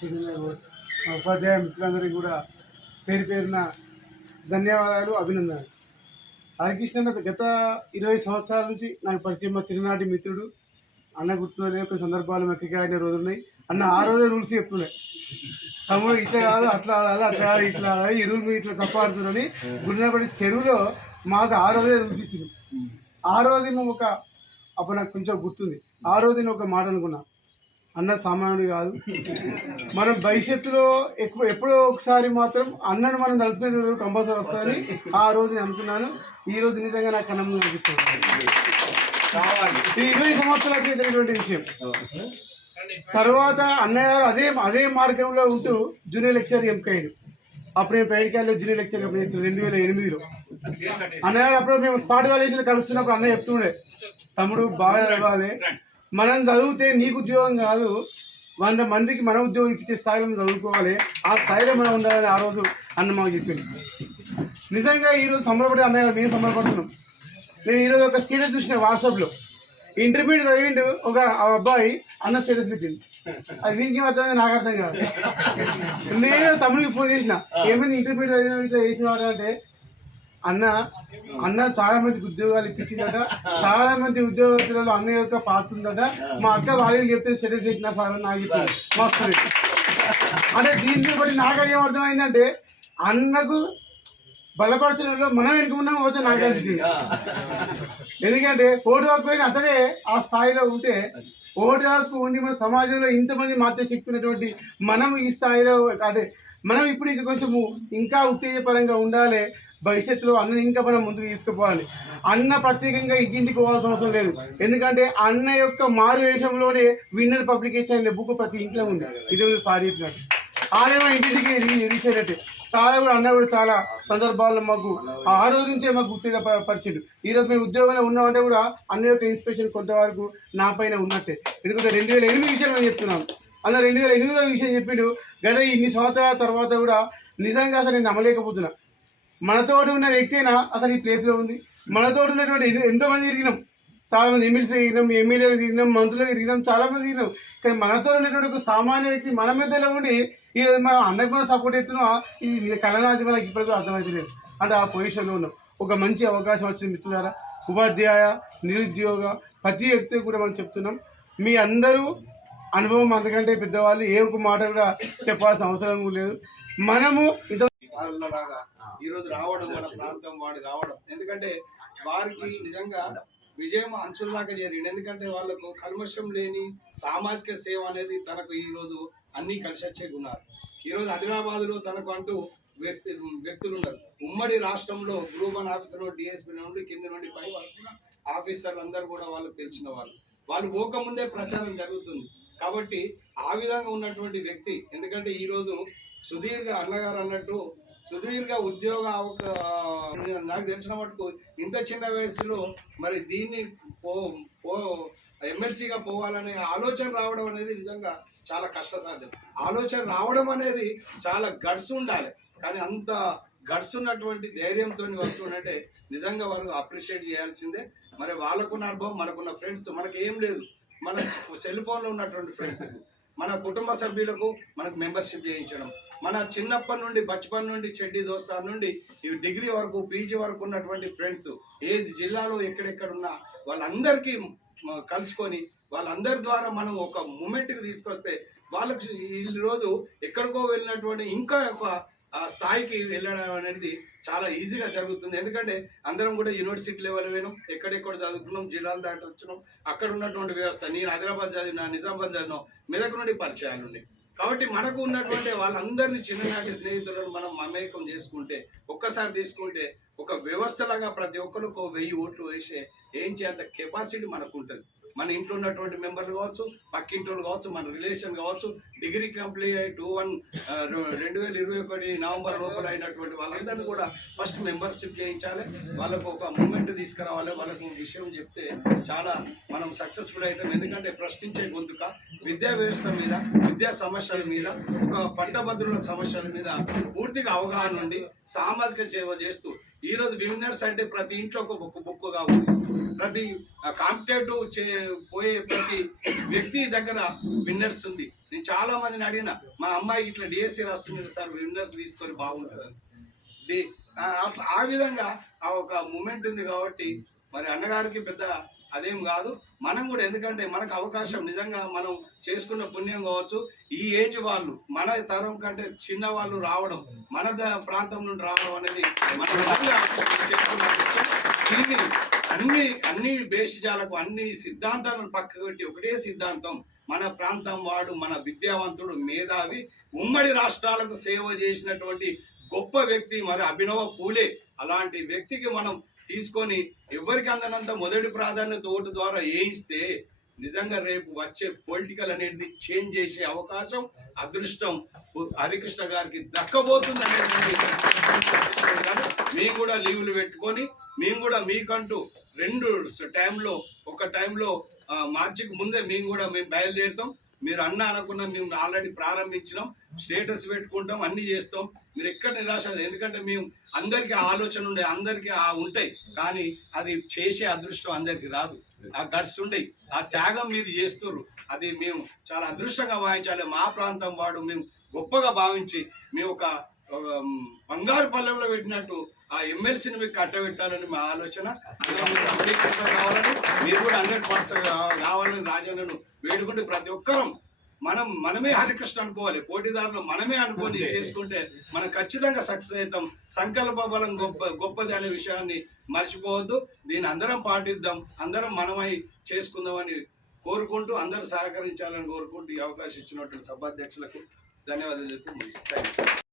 చెందిన ఉపాధ్యాయ మిత్రులందరికీ కూడా పేరు పేరున ధన్యవాదాలు అభినందనలు. హరికృష్ణ గత ఇరవై సంవత్సరాల నుంచి నాకు పరిచయం మా చిన్ననాటి మిత్రుడు. అన్న గుర్తులే కొన్ని సందర్భాలు మెక్కగా ఆయన రోజులు ఉన్నాయి. అన్న ఆ రోజే రూల్స్ చెప్తున్నాయి. తమ్ముడు ఇట్లా కాదు అట్లా ఆడాలి అట్లా కాదు ఇట్లా ఆడాలి ఈ రూల్ మీరు ఇట్లా తప్ప ఆడుతుందని గుడినపడి చెరువులో మాకు ఆ రోజే రూల్స్ ఇచ్చింది ఆ రోజు ఒక అప్పుడు నాకు కొంచెం గుర్తుంది. ఆ రోజు నేను ఒక మాట అనుకున్నా. అన్న సామాన్యుడు కాదు. మనం భవిష్యత్తులో ఎక్కువ ఎప్పుడో ఒకసారి మాత్రం అన్నను మనం కలుసుకునే రోజు కంపల్సరీ వస్తుందని ఆ రోజు నేను అనుకున్నాను ఈ రోజు నిజంగా నాకు అన్నం అనిపిస్తుంది. ఈ ఇరవై సంవత్సరాల క్రితమైనటువంటి విషయం. తర్వాత అన్నయ్య గారు అదే అదే మార్గంలో ఉంటూ జూనియర్ లెక్చర్ ఎంకైండు అప్పుడు నేను ప్రైవేట్ కాలేజ్ జూనియర్ లెక్చర్ అప్పుడు చేసిన రెండు వేల ఎనిమిదిలో. అన్నయ్య గారు అప్పుడు మేము స్పాట్ కాలేజీలో కలుస్తున్నప్పుడు అన్నయ్య చెప్తుండే తమ్ముడు బాగా చదవాలి మనం చదివితే నీకు ఉద్యోగం కాదు వంద మందికి మన ఉద్యోగం ఇచ్చే స్థాయిలో చదువుకోవాలి. ఆ స్థాయిలో మనం ఉండాలని ఆ రోజు అన్న మాకు చెప్పింది నిజంగా ఈరోజు సంబరపడి అన్నయ్య మేము సంబరపడుతున్నాం. నేను ఈరోజు ఒక స్టేటస్ చూసిన వాట్సాప్లో. ఇంటర్మీడియట్ చదివిండు ఒక ఆ అబ్బాయి అన్న స్టేటస్ పెట్టిండు. అది వీనికి అర్థమైంది నాకు అర్థం కాదు. నేను తమ్ముడికి ఫోన్ చేసిన ఏమైంది ఇంటర్మీడియట్ చదివిన చేసినవాడు అంటే అన్న అన్న చాలా మందికి ఉద్యోగాలు ఇప్పించిందట. చాలా మంది ఉద్యోగస్తులలో అన్న యొక్క పాత్ర ఉందట మా అక్క వాళ్ళు చెప్తే స్టేటస్ పెట్టిన సార్ అని నాకు చెప్పారు. మా అంటే దీన్ని బట్టి నాకు ఏం అర్థమైందంటే అన్నకు బలపరచడంలో మనం ఎన్నుకున్నాం వచ్చి నాకు అనిపించింది. ఎందుకంటే ఓటు హక్కు అతడే ఆ స్థాయిలో ఉంటే ఓటు హక్కు ఉండి మన సమాజంలో ఇంతమంది మార్చే శక్తి ఉన్నటువంటి మనం ఈ స్థాయిలో అదే మనం ఇప్పుడు ఇంకా కొంచెము ఇంకా ఉత్తేజపరంగా ఉండాలి. భవిష్యత్తులో అన్న ఇంకా మనం ముందుకు తీసుకుపోవాలి. అన్న ప్రత్యేకంగా ఇంటింటికి పోవాల్సిన అవసరం లేదు. ఎందుకంటే అన్న యొక్క మారు వేషంలోనే విన్నర్ పబ్లికేషన్ అనే బుక్ ప్రతి ఇంట్లో ఉంది. ఇది సారీ చెప్పినట్టు. ఆయన ఇంటింటికి రీచ్ అయినట్టే. చాలా కూడా అన్న కూడా చాలా సందర్భాల్లో మాకు ఆ రోజు నుంచే మాకు గుర్తుగా ప- పరిచిండు. ఈ రోజు మేము ఉద్యోగంలో ఉన్నామంటే కూడా అన్న యొక్క ఇన్స్పిరేషన్ కొంతవరకు నా పైన ఉన్నట్టే. ఎందుకంటే రెండు వేల ఎనిమిది విషయం నేను చెప్తున్నాను అన్న రెండు వేల ఎనిమిదిలో విషయం చెప్పిండు. గత ఇన్ని సంవత్సరాల తర్వాత కూడా నిజంగా అసలు నేను నమ్మలేకపోతున్నా. మనతోటి ఉన్న వ్యక్తేనా? అసలు ఈ ప్లేస్లో ఉంది. మనతోటి ఉన్నటువంటి ఎన్నో- ఎంతో మంది తిరిగినాం. చాలా మంది ఎమ్మెల్సీ తిరిగినాం ఎమ్మెల్యేలు తిరిగినాం మంత్రులు తిరిగినాం చాలా మంది తిరిగినాం. కానీ మనతో ఉన్నటువంటి ఒక సామాన్య వ్యక్తి మన మధ్యలో ఉండి ఈ మనం అన్నకు మనం సపోర్ట్ చేస్తున్నా ఇది కళనాది మనకి ఇప్పటికీ అర్థమవుతలేదు అంటే ఆ పొజిషన్లో ఉన్నాం. ఒక మంచి అవకాశం వచ్చింది మిత్రులారా. ఉపాధ్యాయ నిరుద్యోగ ప్రతి వ్యక్తి కూడా మనం చెప్తున్నాం. మీ అందరూ అనుభవం అంతకంటే పెద్దవాళ్ళు ఏ ఒక మాట కూడా చెప్పాల్సిన అవసరం లేదు. మనము ఇంత ఈరోజు ఈ రోజు రావడం మన ప్రాంతం వాడు కావడం ఎందుకంటే వారికి నిజంగా విజయం అంచుల్లాగా చేరింది ఎందుకంటే వాళ్ళకు కల్మషం లేని సామాజిక సేవ అనేది తనకు ఈ రోజు అన్ని కలిసి వచ్చే గుణాలు. ఈ రోజు ఆదిలాబాద్లో తనకు అంటూ వ్యక్తి వ్యక్తులు ఉన్నారు ఉమ్మడి రాష్ట్రంలో గ్రూప్ వన్ ఆఫీసర్ డిఎస్పీ నుండి కింద నుండి పై వరకు ఆఫీసర్లు అందరూ కూడా వాళ్ళకు తెలిసిన వాళ్ళు. వాళ్ళు పోకముందే ప్రచారం జరుగుతుంది. కాబట్టి ఆ విధంగా ఉన్నటువంటి వ్యక్తి ఎందుకంటే ఈరోజు సుదీర్ఘ అన్నగారు అన్నట్టు సుదీర్ఘ ఉద్యోగ నాకు తెలిసిన మటుకు ఇంత చిన్న వయసులో మరి దీన్ని పో పో ఎమ్మెల్సీగా పోవాలనే ఆలోచన రావడం అనేది నిజంగా చాలా కష్టసాధ్యం. ఆలోచన రావడం అనేది చాలా గడ్స్ ఉండాలి. కానీ అంత గడ్స్ ఉన్నటువంటి ధైర్యంతో వస్తుందంటే నిజంగా వారు అప్రిషియేట్ చేయాల్సిందే. మరి వాళ్ళకున్న అనుభవం మనకున్న ఫ్రెండ్స్ మనకి ఏం లేదు. మన సెల్ ఫోన్లో ఉన్నటువంటి ఫ్రెండ్స్. మన కుటుంబ సభ్యులకు మనకు మెంబర్షిప్ చేయించడం. మన చిన్నప్పటి నుండి బచ్పన్ నుండి చెడ్డి దోస్తాన్ నుండి ఈ డిగ్రీ వరకు పీజీ వరకు ఉన్నటువంటి ఫ్రెండ్స్ ఏ జిల్లాలో ఎక్కడెక్కడ ఉన్నా వాళ్ళందరికీ కలుసుకొని వాళ్ళందరి ద్వారా మనం ఒక మూమెంట్కి తీసుకొస్తే వాళ్ళకి ఈ రోజు ఎక్కడికో వెళ్ళినటువంటి ఇంకా ఒక స్థాయికి వెళ్ళడం అనేది చాలా ఈజీగా జరుగుతుంది. ఎందుకంటే అందరం కూడా యూనివర్సిటీ లెవెల్ పోయినాం ఎక్కడెక్కడ చదువుకున్నాం జిల్లాలు దాటి వచ్చినాం. అక్కడ ఉన్నటువంటి వ్యవస్థ నేను హైదరాబాద్ చదివిన నిజామాబాద్ చదివినా మెదక్ నుండి పరిచయాలు ఉన్నాయి. కాబట్టి మనకు ఉన్నటువంటి వాళ్ళందరినీ చిన్ననాటి స్నేహితులను మనం మమేకం చేసుకుంటే ఒక్కసారి తీసుకుంటే ఒక వ్యవస్థలాగా ప్రతి ఒక్కరికి ఒక వెయ్యి ఓట్లు వేసే ఏం చేంత కెపాసిటీ మనకు ఉంటుంది. మన ఇంట్లో ఉన్నటువంటి మెంబర్లు కావచ్చు పక్కింటి వాళ్ళు కావచ్చు మన రిలేషన్ కావచ్చు డిగ్రీ కంప్లీట్ అయ్యి టూ వన్ రెండు వేల ఇరవై ఒకటి నవంబర్ లోపల అయినటువంటి వాళ్ళందరినీ కూడా ఫస్ట్ మెంబర్షిప్ చేయించాలి. వాళ్ళకు ఒక మూమెంట్ తీసుకురావాలి వాళ్ళకు విషయం చెప్తే చాలా మనం సక్సెస్ఫుల్ అవుతాం. ఎందుకంటే ప్రశ్నించే గొంతుక విద్యా వ్యవస్థ మీద విద్యా సమస్యల మీద ఒక పట్టభద్రుల సమస్యల మీద పూర్తిగా అవగాహన ఉండి సామాజిక సేవ చేస్తూ ఈరోజు విన్నర్స్ అంటే ప్రతి ఇంట్లో ఒక బుక్ బుక్గా ఉంది. ప్రతి కాంపిటేటివ్ చే పోయే ప్రతి వ్యక్తి దగ్గర విన్నర్స్ ఉంది. నేను చాలా మందిని అడిగిన మా అమ్మాయి ఇట్లా డిఎస్సి రాస్తుంది సార్ విన్నర్స్ తీసుకొని బాగుంటుందని. అట్లా ఆ విధంగా ఆ ఒక మూమెంట్ ఉంది కాబట్టి మరి అన్నగారికి పెద్ద అదేం కాదు మనం కూడా ఎందుకంటే మనకు అవకాశం నిజంగా మనం చేసుకున్న పుణ్యం కావచ్చు ఈ ఏజ్ వాళ్ళు మన తరం కంటే చిన్న వాళ్ళు రావడం మన ప్రాంతం నుండి రావడం అనేది మన దీన్ని అన్ని అన్ని బేసిజాలకు అన్ని సిద్ధాంతాలను పక్కకు పెట్టి ఒకటే సిద్ధాంతం మన ప్రాంతం వాడు మన విద్యావంతుడు మేధావి ఉమ్మడి రాష్ట్రాలకు సేవ చేసినటువంటి గొప్ప వ్యక్తి మరి అభినవ పూలే. అలాంటి వ్యక్తికి మనం తీసుకొని ఎవరికి అందనంత మొదటి ప్రాధాన్యత ఓటు ద్వారా వేయిస్తే నిజంగా రేపు వచ్చే పొలిటికల్ అనేది చేంజ్ చేసే అవకాశం అదృష్టం హరికృష్ణ గారికి దక్కబోతుంది అనేది మేము కూడా లీవులు పెట్టుకొని మేము కూడా మీకంటూ రెండు టైంలో ఒక టైంలో మార్చికి ముందే మేము కూడా మేము బయలుదేరుతాం. మీరు అన్న అనకుండా మేము ఆల్రెడీ ప్రారంభించినాం స్టేటస్ పెట్టుకుంటాం అన్ని చేస్తాం. మీరు ఎక్కడ నిరాశ ఎందుకంటే మేము అందరికీ ఆలోచన ఉండే అందరికీ ఆ ఉంటాయి. కానీ అది చేసే అదృష్టం అందరికీ రాదు. ఆ గట్స్ ఉండే ఆ త్యాగం మీరు చేస్తున్నారు అది మేము చాలా అదృష్టంగా భావించాలి. మా ప్రాంతం వాడు మేము గొప్పగా భావించి మేము ఒక బంగారు పల్లెంలో పెట్టినట్టు ఆ ఎమ్మెల్సీని మీకు కట్టబెట్టాలని మా ఆలోచన. కావాలని మీరు కూడా హండ్రెడ్ పర్సెంట్ కావాలని రాజన్నను వేడుకుంటే ప్రతి ఒక్కరం మనం మనమే హరికృష్ణ అనుకోవాలి. పోటీదారులు మనమే అనుకొని చేసుకుంటే మనం ఖచ్చితంగా సక్సెస్ అవుతాం. సంకల్ప బలం గొప్ప గొప్పది అనే విషయాన్ని మర్చిపోవద్దు. దీన్ని అందరం పాటిద్దాం. అందరం మనమై చేసుకుందామని కోరుకుంటూ అందరూ సహకరించాలని కోరుకుంటూ ఈ అవకాశం ఇచ్చినటువంటి సభాధ్యక్షులకు ధన్యవాదాలు చెప్పి ముగిస్తాను. Thank you.